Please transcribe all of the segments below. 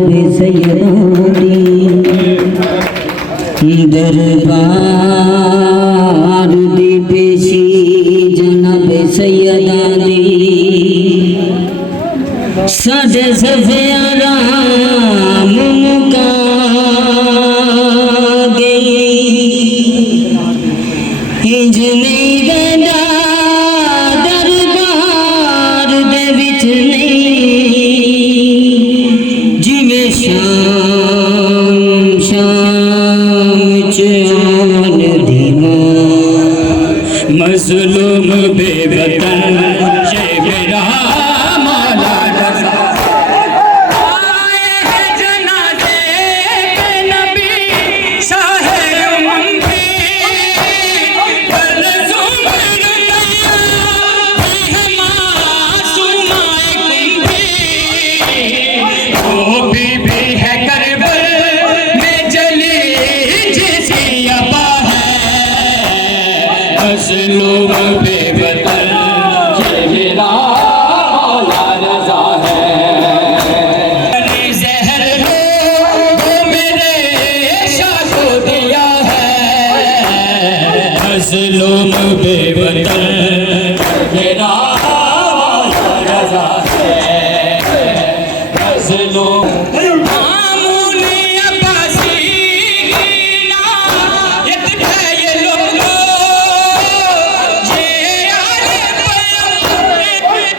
जनाब सैयदी दरबार दी पेशी जनाब सैयदा दी साडे सफिया राम मुका गई इंज नहीं वेंदा दरबार दे विच नहीं जिवें शाम शाम च आन दी मज़लूम बेवतन ये मेरा मौला रज़ा आए हैं जनाज़े के नबी शाहे उम्मी बलज़ुम रुकैया है मासूमाए कुंभी वो बीबी है करबल में जली जिसकी अबा है मज़लूम बेवतन ये मेरा मौला रज़ा है ज़हर है वो मेरे शाह को दिया है मज़लूम बेवतन मेरा मौला रज़ा है मज़लूम मामूनी अब्बासी की नायत है ये लोगो ये आले पैगंबर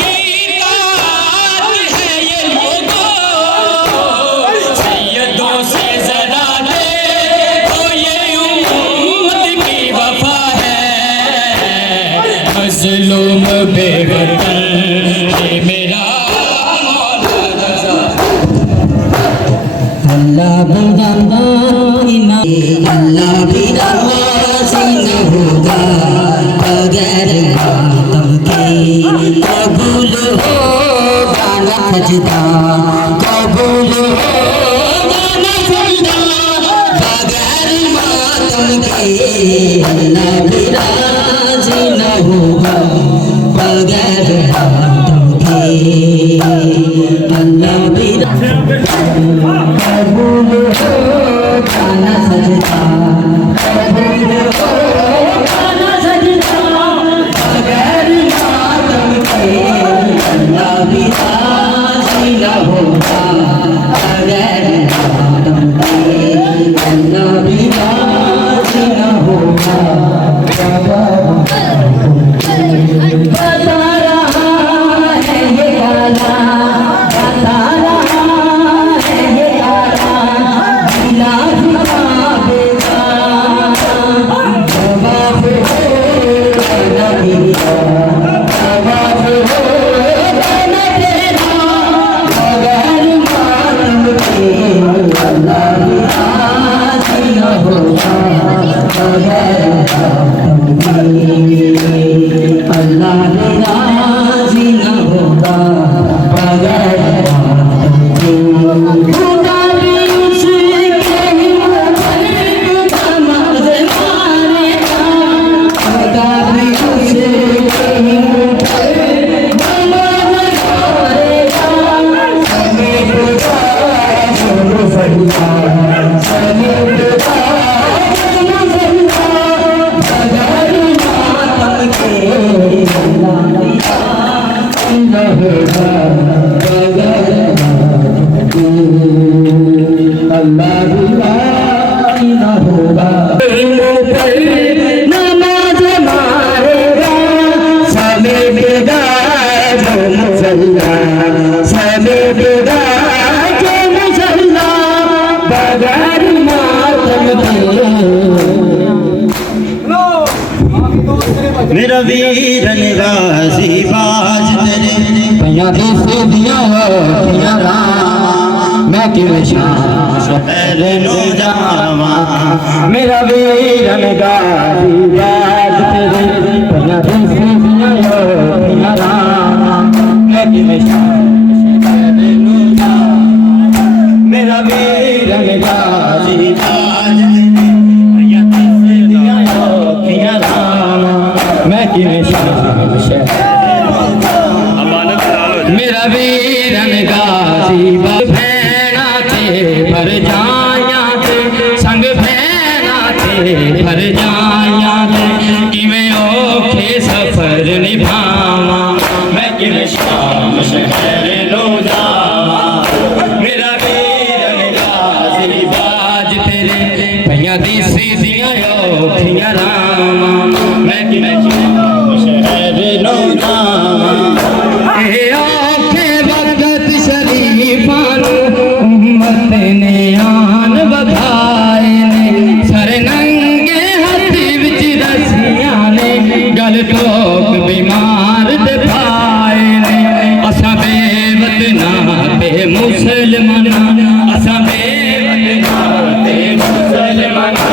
की तात है ये लोगो सैयदों से ज़रा देखो ये उम्मत की वफ़ा है मज़लूम बेवतन ये मेरा मौला रज़ा अल्लाह बंदा अल्लाह भी राज़ी न होगा अगर मातम के कबूल होगा न सजदा कबूल होगा न सजदा बगैर मातम के अल्लाह भी राज़ी न होगा बगैर मातम के अल्लाह भी कबूल होगा न सजदा कबूल होगा न सजदा बगैर मातम के अल्लाह भी राज़ी न होगा बगैर मातम के अल्लाह भी राज़ी न होगा बता रहा है ये गाना बता रहा है ये गाना बिला हिसाबे का जवाब हो न तेरा जवाब हो न तेरा बगैर मातम के अल्लाह भी राज़ी न होगा बगैर मातम के अल्लाह भी राज़ी न होगा बगैर मातम के खुदा भी उसके नमाज़ मारेगा खुदा भी उसके नमाज़ मारेगा समेटता दोनों फरिया समेटता दोनों फरिया बगैर मातम के अल्लाह भी राज़ी न होगा बगैर मातम के अल्लाह भी राज़ी न होगा नमाज़ मारेगा समेटेगा जो मुसल्ला समेटेगा जो मुसल्ला बगैर मातम के मेरा वीर गाज़ी बाज तेरे भैया देसे दिया पिया राम मैं किवें शाम शहर नु जावा मेरा वीर गाज़ी बाज तेरे भैया देसे दिया पिया राम मैं किवें शाम शहर नु जावा मेरा वीर गाज़ी बाज भैया देसे दिया पिया राम मैं किवें शाम शहर मेरा वीर गाज़ी भैना भर जाया ते संग भैना ते भर जाया ते किवें औखे सफर निभावा मैं किवें शाम शहर नो जावा मेरा वीर निगाज़ी बाज तेरे भैया दिसी दियां औखियां रावां मैं किवें शाम शहर नो जावा औखे वक्त शरीफां उम्मत ने आन वधाए ने सर नंगे हथ विच रस्सियां ने गल टोक बीमार दे पाए ने असां बेवतना ते मुसलमाना असां बेवतना ते मुसलमाना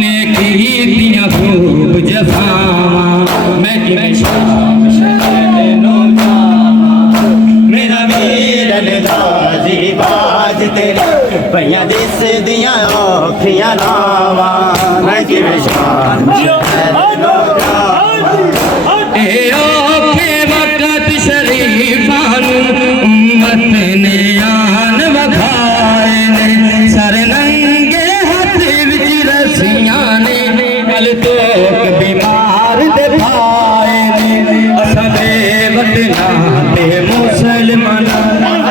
नेकी दियां खूब जफावां मैं किवें शाम शहर नो जावां मेरा वीर गाज़ी बाज तेरे भैया दिस दियां औखियां लावां मैं किवें शाम शहर नो जावां औखे वक्त शरीफां उम्मत ने आन वधाए ने सर नंगे हथ विच रस्सियां ने गल तोक बीमार दे भाए ने असां बेवतना ते मुसलमाना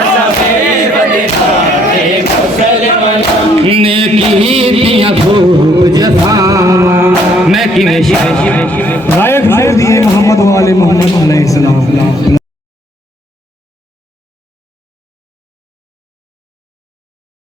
असां बेवतना ते मुसलमाना नेकी दियां खूब जफावां मैं किवें शाम गायक शेर दिए मोहम्मद वाले मोहम्मद अलैहिस्सलाम।